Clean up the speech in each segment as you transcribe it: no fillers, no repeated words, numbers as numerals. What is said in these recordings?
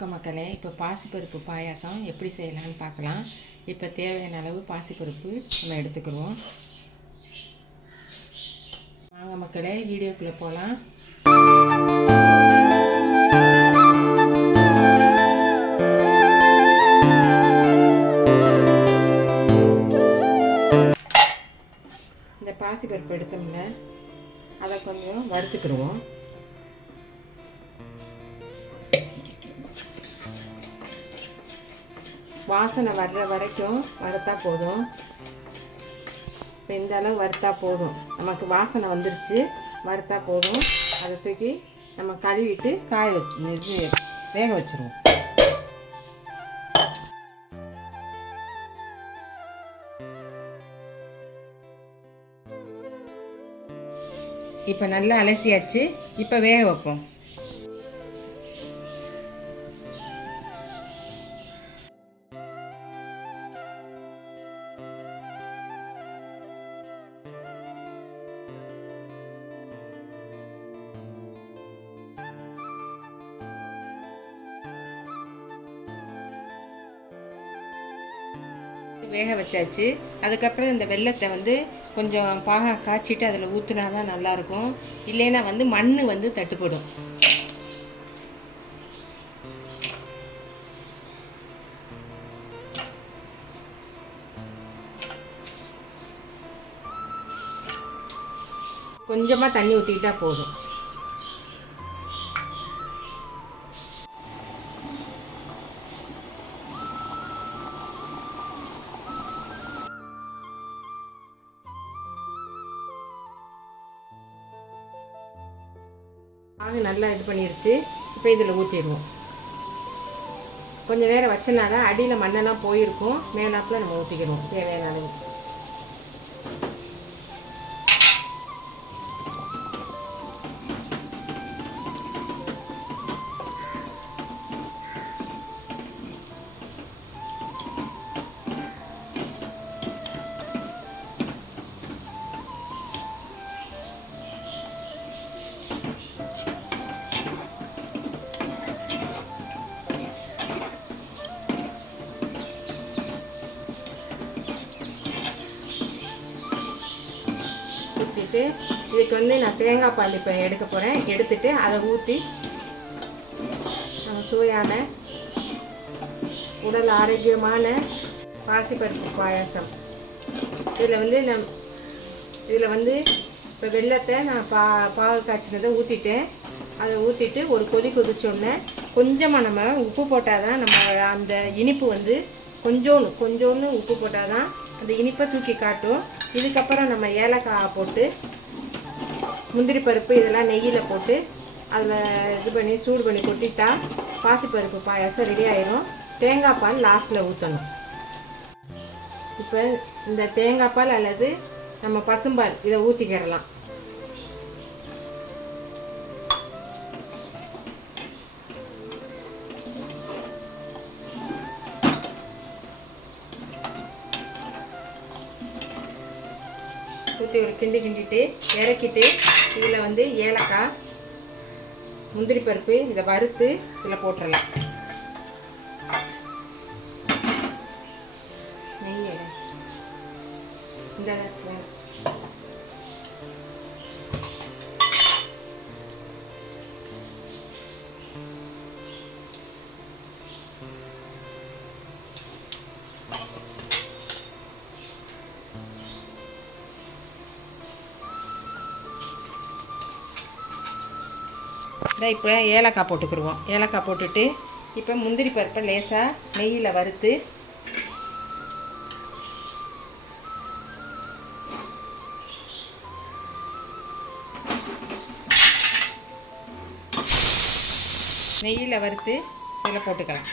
வணக்கம் மக்களே. இப்போ பாசிப்பருப்பு பாயாசம் எப்படி செய்யலான்னு பார்க்கலாம். இப்போ தேவையான அளவு பாசிப்பருப்பு நம்ம எடுத்துக்கிடுவோம். வாங்க மக்களே, வீடியோக்குள்ளே போகலாம். இந்த பாசிப்பருப்பு எடுத்தோம்ல, அதை கொஞ்சம் வறுத்துக்கிடுவோம். வாசனை வர்ற வரைக்கும் வறுத்தா போதும். இப்போ இந்த அளவு வறுத்தா போதும். நமக்கு வாசனை வந்துருச்சு, வறுத்தா போதும். அதை தூக்கி நம்ம கழுவிட்டு வேக வச்சுருவோம். இப்போ நல்லா அலசியாச்சு. இப்போ வேக வைப்போம். வேக வச்சாச்சு. அதுக்கப்புறம் இந்த வெல்லத்தை கொஞ்சம் பாகா காய்ச்சிட்டு அதில் ஊற்றுனா தான் நல்லாயிருக்கும். இல்லைன்னா மண் தட்டுப்படும். கொஞ்சமாக தண்ணி ஊற்றிக்கிட்டா போதும். பாகு நல்லா இது பண்ணிடுச்சு. இப்போ இதில் ஊற்றிடுவோம். கொஞ்சம் நேரம் வச்சனால அடியில் மண்ணெல்லாம் போயிருக்கும். மேலாப்பில் நம்ம ஊற்றிக்கிடுவோம் தேவையான அளவு. ஊற்றிட்டு இதுக்கு நான் தேங்காய் பால் இப்போ எடுக்க போகிறேன். எடுத்துட்டு அதை ஊற்றி நம்ம சுவையான உடல் ஆரோக்கியமான பாசிப்பருப்பு பாயாசம். இதில் இப்போ வெல்லத்தை நான் பால் காய்ச்சினதை ஊற்றிட்டேன். அதை ஊற்றிட்டு ஒரு கொதிச்சோடனே கொஞ்சமாக நம்ம உப்பு போட்டால் தான் நம்ம அந்த இனிப்பு கொஞ்சோன்னு உப்பு போட்டால் தான் அந்த இனிப்பை தூக்கி காட்டும். இதுக்கப்புறம் நம்ம ஏலக்காய் போட்டு முந்திரி பருப்பு இதெல்லாம் நெய்யில் போட்டு அதில் சூடு பண்ணி கொட்டிட்டா பாசிப்பருப்பு பாயாசம் ரெடி ஆயிரும். தேங்காய் பால் லாஸ்ட்டில் ஊற்றணும். இப்போ இந்த தேங்காய் பால் அல்லது நம்ம பசும்பால் இதை ஊற்றிக்கிறலாம். ஊற்றி ஒரு கிண்டிட்டு இறக்கிட்டு இதில் ஏலக்காய் முந்திரி பருப்பு இதை வறுத்து இதில் போட்டுடலாம். நெய் இந்த இப்போ ஏலக்காய் போட்டுக்கிடுவோம். ஏலக்காய் போட்டுட்டு இப்போ முந்திரி பருப்பை லேசாக நெய்யில் வறுத்து இதில் போட்டுக்கலாம்.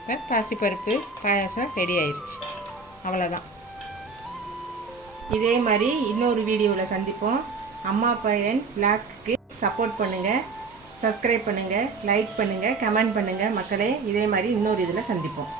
இப்போ பாசிப்பருப்பு பாயாசம் ரெடி ஆயிடுச்சு. அவ்வளோதான். இதே மாதிரி இன்னொரு வீடியோவில் சந்திப்போம். அம்மா பையன் விளாக்குக்கு சப்போர்ட் பண்ணுங்கள், சப்ஸ்கிரைப் பண்ணுங்கள், லைக் பண்ணுங்கள், கமெண்ட் பண்ணுங்கள் மக்களே. இதே மாதிரி இன்னொரு இதில் சந்திப்போம்.